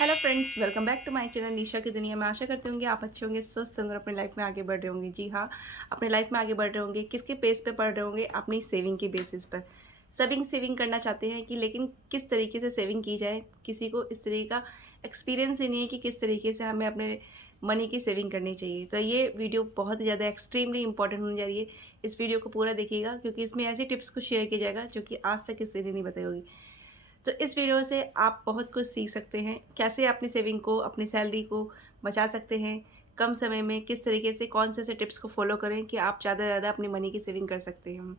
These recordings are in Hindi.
Hello friends, welcome back to my channel Nisha की दुनिया में। आशा करते होंगे आप अच्छे होंगे, स्वस्थ होंगे और अपनी लाइफ में आगे बढ़ रहे होंगे। जी हाँ, अपने लाइफ में आगे बढ़ रहे होंगे। किसके बेस पे बढ़ रहे होंगे? अपनी सेविंग के बेसिस पर। सभी सेविंग करना चाहते हैं कि लेकिन किस तरीके से सेविंग की जाए, किसी को इस तरीके का एक्सपीरियंस ही नहीं है कि किस तरीके से हमें अपने मनी की सेविंग करनी चाहिए। तो ये वीडियो बहुत ही ज़्यादा एक्सट्रीमली इंपॉर्टेंट होने जा रही है। इस वीडियो को पूरा देखिएगा क्योंकि इसमें ऐसी टिप्स को शेयर किया जाएगा जो कि आज तक किसी ने नहीं बताई होगी। तो इस वीडियो से आप बहुत कुछ सीख सकते हैं, कैसे अपनी सेविंग को, अपनी सैलरी को बचा सकते हैं कम समय में, किस तरीके से कौन से टिप्स को फॉलो करें कि आप ज़्यादा से ज़्यादा अपनी मनी की सेविंग कर सकते हैं।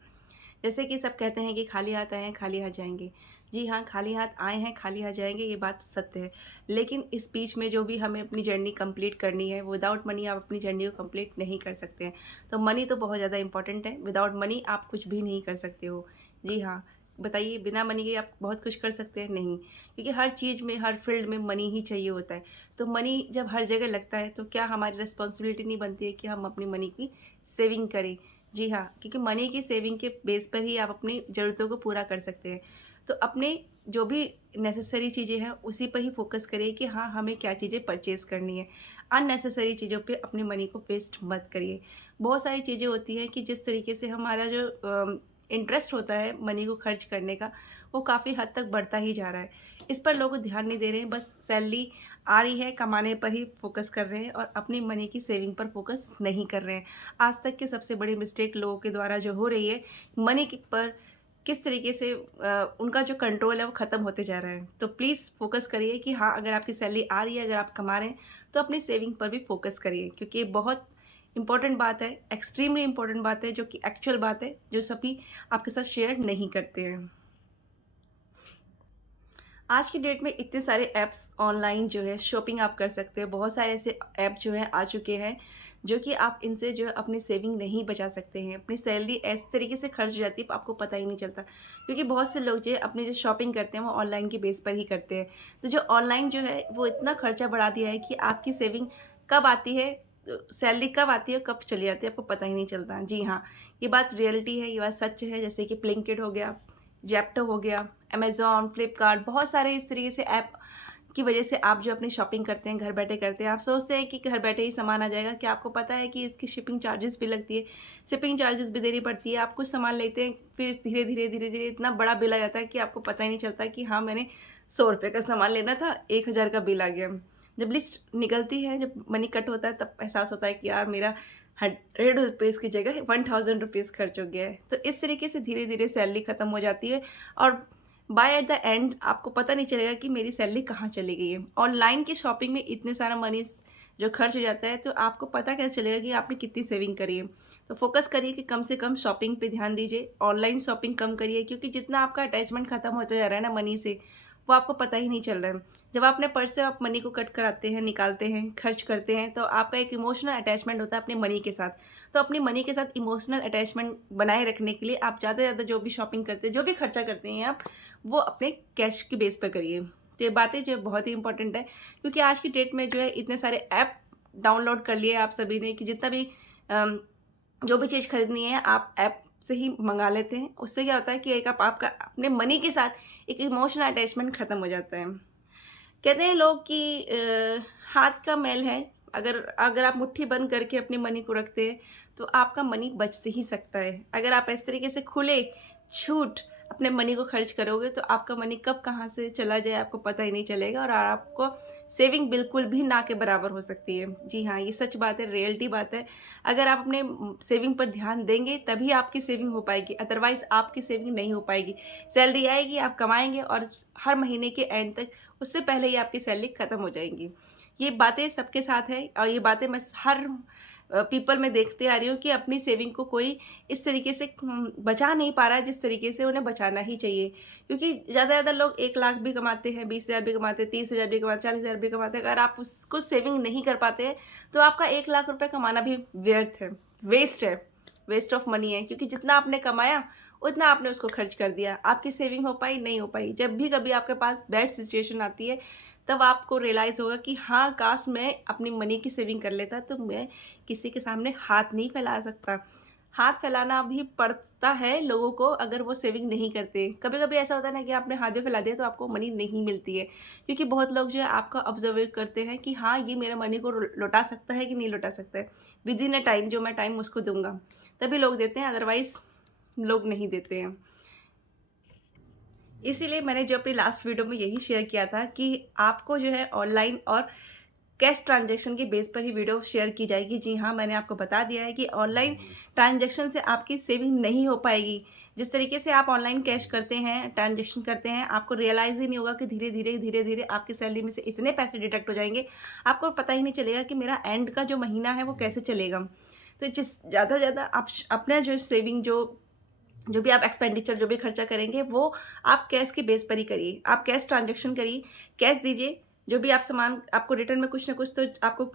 जैसे कि सब कहते हैं कि खाली हाथ आए हैं खाली हाथ जाएंगे। जी हाँ, खाली हाथ आए हैं खाली हाथ जाएंगे, ये बात तो सत्य है। लेकिन इस बीच में जो भी हमें अपनी जर्नी कंप्लीट करनी है, विदाउट मनी आप अपनी जर्नी को कंप्लीट नहीं कर सकते हैं। तो मनी तो बहुत ज़्यादा इंपॉर्टेंट है। विदाउट मनी आप कुछ भी नहीं कर सकते हो। जी हाँ, बताइए, बिना मनी के आप बहुत कुछ कर सकते हैं? नहीं, क्योंकि हर चीज़ में, हर फील्ड में मनी ही चाहिए होता है। तो मनी जब हर जगह लगता है तो क्या हमारी रिस्पॉन्सिबिलिटी नहीं बनती है कि हम अपनी मनी की सेविंग करें? जी हाँ, क्योंकि मनी की सेविंग के बेस पर ही आप अपनी ज़रूरतों को पूरा कर सकते हैं। तो अपने जो भी नेसेसरी चीज़ें हैं उसी पर ही फोकस करिए कि हाँ, हमें क्या चीज़ें परचेज़ करनी है। अननेसेसरी चीज़ों पे अपनी मनी को वेस्ट मत करिए। बहुत सारी चीज़ें होती हैं कि जिस तरीके से हमारा जो इंटरेस्ट होता है मनी को खर्च करने का, वो काफ़ी हद तक बढ़ता ही जा रहा है। इस पर लोग ध्यान नहीं दे रहे हैं, बस सैलरी आ रही है कमाने पर ही फोकस कर रहे हैं और अपनी मनी की सेविंग पर फोकस नहीं कर रहे हैं। आज तक की सबसे बड़ी मिस्टेक लोगों के द्वारा जो हो रही है, मनी पर किस तरीके से उनका जो कंट्रोल है वो ख़त्म होते जा रहा है। तो प्लीज़ फोकस करिए कि हाँ, अगर आपकी सैलरी आ रही है, अगर आप कमा रहे हैं, तो अपनी सेविंग पर भी फोकस करिए, क्योंकि ये बहुत इंपॉर्टेंट बात है, एक्सट्रीमली इंपॉर्टेंट बात है, जो कि एक्चुअल बात है, जो सभी आपके साथ शेयर नहीं करते हैं। आज की डेट में इतने सारे ऐप्स ऑनलाइन जो है शॉपिंग आप कर सकते हैं। बहुत सारे ऐसे ऐप जो हैं आ चुके हैं जो कि आप इनसे जो है अपनी सेविंग नहीं बचा सकते हैं। अपनी सैलरी इस तरीके से खर्च हो जाती है आपको पता ही नहीं चलता, क्योंकि बहुत से लोग जो है अपनी जो शॉपिंग करते हैं वो ऑनलाइन के बेस पर ही करते हैं। तो जो ऑनलाइन जो है वो इतना खर्चा बढ़ा दिया है कि आपकी सेविंग कब आती है, सैलरी कब आती है, कब चली जाती है, आपको पता ही नहीं चलता। जी हाँ, ये बात रियलिटी है, ये बात सच है। जैसे कि ब्लिंकिट हो गया, जेप्टो हो गया, अमेज़ॉन, फ्लिपकार्ट, बहुत सारे इस तरीके से ऐप की वजह से आप जो अपनी शॉपिंग करते हैं, घर बैठे करते हैं। आप सोचते हैं कि घर बैठे ही सामान आ जाएगा, क्या आपको पता है कि इसकी शिपिंग चार्जेस भी लगती है, शिपिंग चार्जेस भी देनी पड़ती है। आप कुछ सामान लेते हैं, फिर धीरे धीरे धीरे धीरे इतना बड़ा बिल आ जाता है कि आपको पता ही नहीं चलता कि हाँ, मैंने 100 रुपये का सामान लेना था, 1000 का बिल आ गया। जब लिस्ट निकलती है, जब मनी कट होता है, तब एहसास होता है कि यार, मेरा 100 रुपीज़ की जगह 1000 रुपीज़ खर्च हो गया है। तो इस तरीके से धीरे धीरे सैलरी ख़त्म हो जाती है और बाय एट द एंड आपको पता नहीं चलेगा कि मेरी सैलरी कहाँ चली गई है। ऑनलाइन की शॉपिंग में इतने सारा मनी जो खर्च हो जाता है, तो आपको पता कैसे चलेगा कि आपने कितनी सेविंग करी है। तो फोकस करिए कि कम से कम शॉपिंग पे ध्यान दीजिए, ऑनलाइन शॉपिंग कम करिए, क्योंकि जितना आपका अटैचमेंट खत्म होता जा रहा है ना मनी से, वो आपको पता ही नहीं चल रहा है। जब आप अपने पर्स से आप मनी को कट कराते हैं, निकालते हैं, खर्च करते हैं, तो आपका एक इमोशनल अटैचमेंट होता है अपने मनी के साथ। तो अपनी मनी के साथ इमोशनल अटैचमेंट बनाए रखने के लिए आप ज़्यादा से ज़्यादा जो भी शॉपिंग करते हैं, जो भी खर्चा करते हैं, आप वो अपने कैश के बेस पर करिए। तो ये बातें जो बहुत ही इंपॉर्टेंट है, क्योंकि आज की डेट में जो है इतने सारे ऐप डाउनलोड कर लिए आप सभी ने कि जितना भी जो भी चीज़ खरीदनी है आप ऐप से ही मंगा लेते हैं। उससे क्या होता है कि एक आपका अपने मनी के साथ एक इमोशनल अटैचमेंट ख़त्म हो जाता है। कहते हैं लोग कि हाथ का मैल है, अगर अगर आप मुट्ठी बंद करके अपनी मनी को रखते हैं तो आपका मनी बच से ही सकता है। अगर आप इस तरीके से खुले छूट अपने मनी को खर्च करोगे तो आपका मनी कब कहाँ से चला जाए आपको पता ही नहीं चलेगा और आपको सेविंग बिल्कुल भी ना के बराबर हो सकती है। जी हाँ, ये सच बात है, रियलिटी बात है। अगर आप अपने सेविंग पर ध्यान देंगे तभी आपकी सेविंग हो पाएगी, अदरवाइज़ आपकी सेविंग नहीं हो पाएगी। सैलरी आएगी, आप कमाएंगे और हर महीने के एंड तक, उससे पहले ही आपकी सैलरी ख़त्म हो जाएंगी। ये बातें सबके साथ है और ये बातें मैं हर पीपल में देखते आ रही हूँ कि अपनी सेविंग को कोई इस तरीके से बचा नहीं पा रहा है जिस तरीके से उन्हें बचाना ही चाहिए। क्योंकि ज़्यादा से ज़्यादा लोग 1 लाख भी कमाते हैं, 20,000 भी कमाते हैं, 30,000 भी कमाते हैं, 40,000 भी कमाते हैं। अगर आप उसको सेविंग नहीं कर पाते हैं तो आपका 1 लाख रुपये कमाना भी व्यर्थ है, वेस्ट है, वेस्ट ऑफ मनी है। क्योंकि जितना आपने कमाया उतना आपने उसको खर्च कर दिया, आपकी सेविंग हो पाई नहीं हो पाई। जब भी कभी आपके पास बैड सिचुएशन आती है तब आपको रियलाइज़ होगा कि हाँ, काश मैं अपनी मनी की सेविंग कर लेता तो मैं किसी के सामने हाथ नहीं फैला सकता। हाथ फैलाना भी पड़ता है लोगों को अगर वो सेविंग नहीं करते। कभी कभी ऐसा होता है ना कि आपने हाथ भी फैला दिया तो आपको मनी नहीं मिलती है, क्योंकि बहुत लोग जो है आपका ऑब्जर्व करते हैं कि हाँ ये मेरा मनी को लौटा सकता है कि नहीं लौटा सकता है विद इन अ टाइम, जो मैं टाइम उसको दूंगा तभी लोग देते हैं, अदरवाइज लोग नहीं देते हैं। इसीलिए मैंने जो अपनी लास्ट वीडियो में यही शेयर किया था कि आपको जो है ऑनलाइन और कैश ट्रांजैक्शन के बेस पर ही वीडियो शेयर की जाएगी। जी हाँ, मैंने आपको बता दिया है कि ऑनलाइन ट्रांजैक्शन से आपकी सेविंग नहीं हो पाएगी। जिस तरीके से आप ऑनलाइन कैश करते हैं, ट्रांजैक्शन करते हैं, आपको रियलाइज़ ही नहीं होगा कि धीरे धीरे आपकी सैलरी में से इतने पैसे डिडक्ट हो जाएंगे, आपको पता ही नहीं चलेगा कि मेरा एंड का जो महीना है वो कैसे चलेगा। तो जिस ज़्यादा से ज़्यादा आप अपना जो सेविंग जो भी आप एक्सपेंडिचर जो भी खर्चा करेंगे वो आप कैश के बेस पर ही करिए। आप कैश ट्रांजैक्शन करिए, कैश दीजिए। जो भी आप सामान, आपको रिटर्न में कुछ ना कुछ तो आपको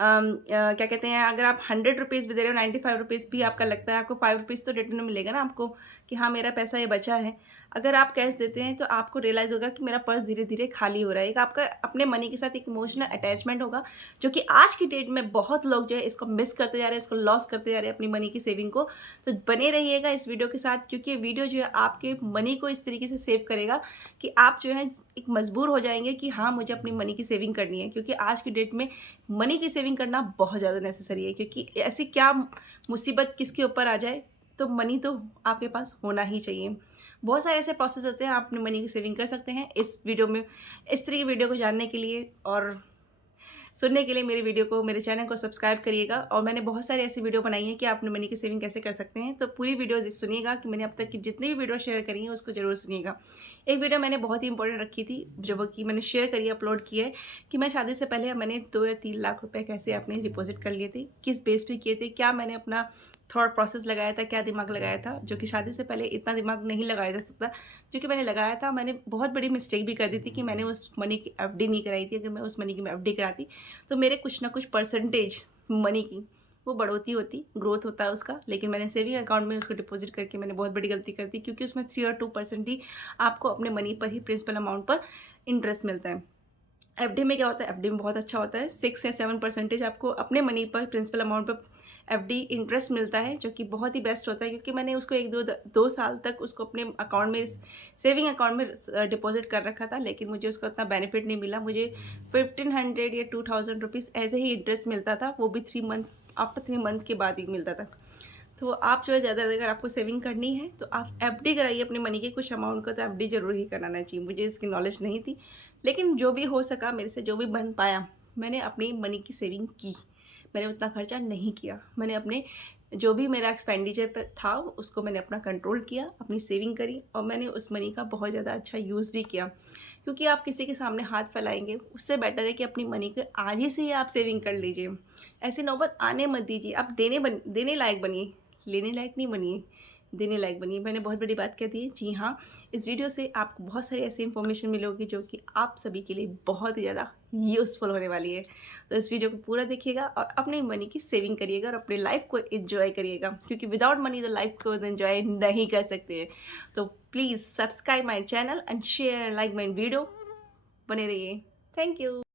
क्या कहते हैं, अगर आप 100 रुपीज़ भी दे रहे हो, 95 रुपीज़ भी आपका लगता है, आपको 5 रुपीज़ तो रिटर्न में मिलेगा ना आपको, कि हाँ मेरा पैसा ये बचा है। अगर आप कैश देते हैं तो आपको रियलाइज़ होगा कि मेरा पर्स धीरे धीरे खाली हो रहा है। एक आपका अपने मनी के साथ एक इमोशनल अटैचमेंट होगा, जो कि आज की डेट में बहुत लोग जो है इसको मिस करते जा रहे हैं, इसको लॉस करते जा रहे हैं अपनी मनी की सेविंग को। तो बने रहिएगा इस वीडियो के साथ, क्योंकि वीडियो जो है आपके मनी को इस तरीके से सेव करेगा कि आप जो है एक मजबूर हो जाएंगे कि हाँ मुझे अपनी मनी की सेविंग करनी है। क्योंकि आज की डेट में मनी की सेविंग करना बहुत ज़्यादा नेसेसरी है, क्योंकि ऐसी क्या मुसीबत किसके ऊपर आ जाए तो मनी तो आपके पास होना ही चाहिए। बहुत सारे ऐसे प्रोसेस होते हैं, आप अपनी मनी की सेविंग कर सकते हैं। इस वीडियो में इस तरह की वीडियो को जानने के लिए और सुनने के लिए मेरे वीडियो को, मेरे चैनल को सब्सक्राइब करिएगा। और मैंने बहुत सारी ऐसी वीडियो बनाई है कि आप अपनी मनी की सेविंग कैसे कर सकते हैं, तो पूरी वीडियो सुनिएगा कि मैंने अब तक की जितनी भी वीडियो शेयर करी है उसको जरूर सुनिएगा। एक वीडियो मैंने बहुत ही इंपॉर्टेंट रखी थी, जो कि मैंने शेयर करी, अपलोड की है, कि मैं शादी से पहले मैंने 2 या 3 लाख रुपए कैसे अपने डिपॉजिट कर लिए थे, किस बेस पे किए थे, क्या मैंने अपना थॉट प्रोसेस लगाया था, क्या दिमाग लगाया था, जो कि शादी से पहले इतना दिमाग नहीं लगाया जा सकता। जो कि मैंने लगाया था, मैंने बहुत बड़ी मिस्टेक भी कर दी थी कि मैंने उस मनी की एफडी नहीं कराई थी। अगर मैं उस मनी की एफडी कराती तो मेरे कुछ ना कुछ परसेंटेज मनी की वो बढ़ोती होती, ग्रोथ होता है उसका, लेकिन मैंने सेविंग अकाउंट में उसको डिपॉजिट करके मैंने बहुत बड़ी गलती कर दी, क्योंकि उसमें 0.2% ही आपको अपने मनी पर ही, प्रिंसिपल अमाउंट पर इंटरेस्ट मिलता है। एफडी में क्या होता है, एफडी में बहुत अच्छा होता है, 6 या 7% आपको अपने मनी पर, प्रिंसिपल अमाउंट पर एफडी इंटरेस्ट मिलता है, जो कि बहुत ही बेस्ट होता है। क्योंकि मैंने उसको 1-2 साल तक उसको अपने अकाउंट में, सेविंग अकाउंट में डिपॉजिट कर रखा था, लेकिन मुझे उसका उतना बेनिफिट नहीं मिला। मुझे 1500 या 2000 रुपीज़ ऐसे ही इंटरेस्ट मिलता था, वो भी 3 मंथ, आफ्टर 3 मंथ के बाद ही मिलता था। तो आप जो है ज़्यादा, अगर आपको सेविंग करनी है तो आप एफडी कराइए अपनी मनी के कुछ अमाउंट का, तो एफडी जरूर ही कराना चाहिए। मुझे इसकी नॉलेज नहीं थी, लेकिन जो भी हो सका मेरे से, जो भी बन पाया, मैंने अपनी मनी की सेविंग की। मैंने उतना खर्चा नहीं किया, मैंने अपने जो भी मेरा एक्सपेंडिचर पर था उसको मैंने अपना कंट्रोल किया, अपनी सेविंग करी, और मैंने उस मनी का बहुत ज़्यादा अच्छा यूज़ भी किया। क्योंकि आप किसी के सामने हाथ फैलाएंगे, उससे बेटर है कि अपनी मनी के आज ही से ही आप सेविंग कर लीजिए। ऐसी नौबत आने मत दीजिए। आप देने लायक बनिए, लेने लायक नहीं बनिए, देने लायक बनिए। मैंने बहुत बड़ी बात कह दी है। जी हाँ, इस वीडियो से आपको बहुत सारी ऐसी इन्फॉर्मेशन मिलेगी जो कि आप सभी के लिए बहुत ही ज़्यादा यूज़फुल होने वाली है। तो इस वीडियो को पूरा देखिएगा और अपनी मनी की सेविंग करिएगा और अपनी लाइफ को एंजॉय करिएगा, क्योंकि विदाउट मनी तो लाइफ को एंजॉय नहीं कर सकते हैं। तो please subscribe my channel and share, like my video. बने रहिए। Thank you.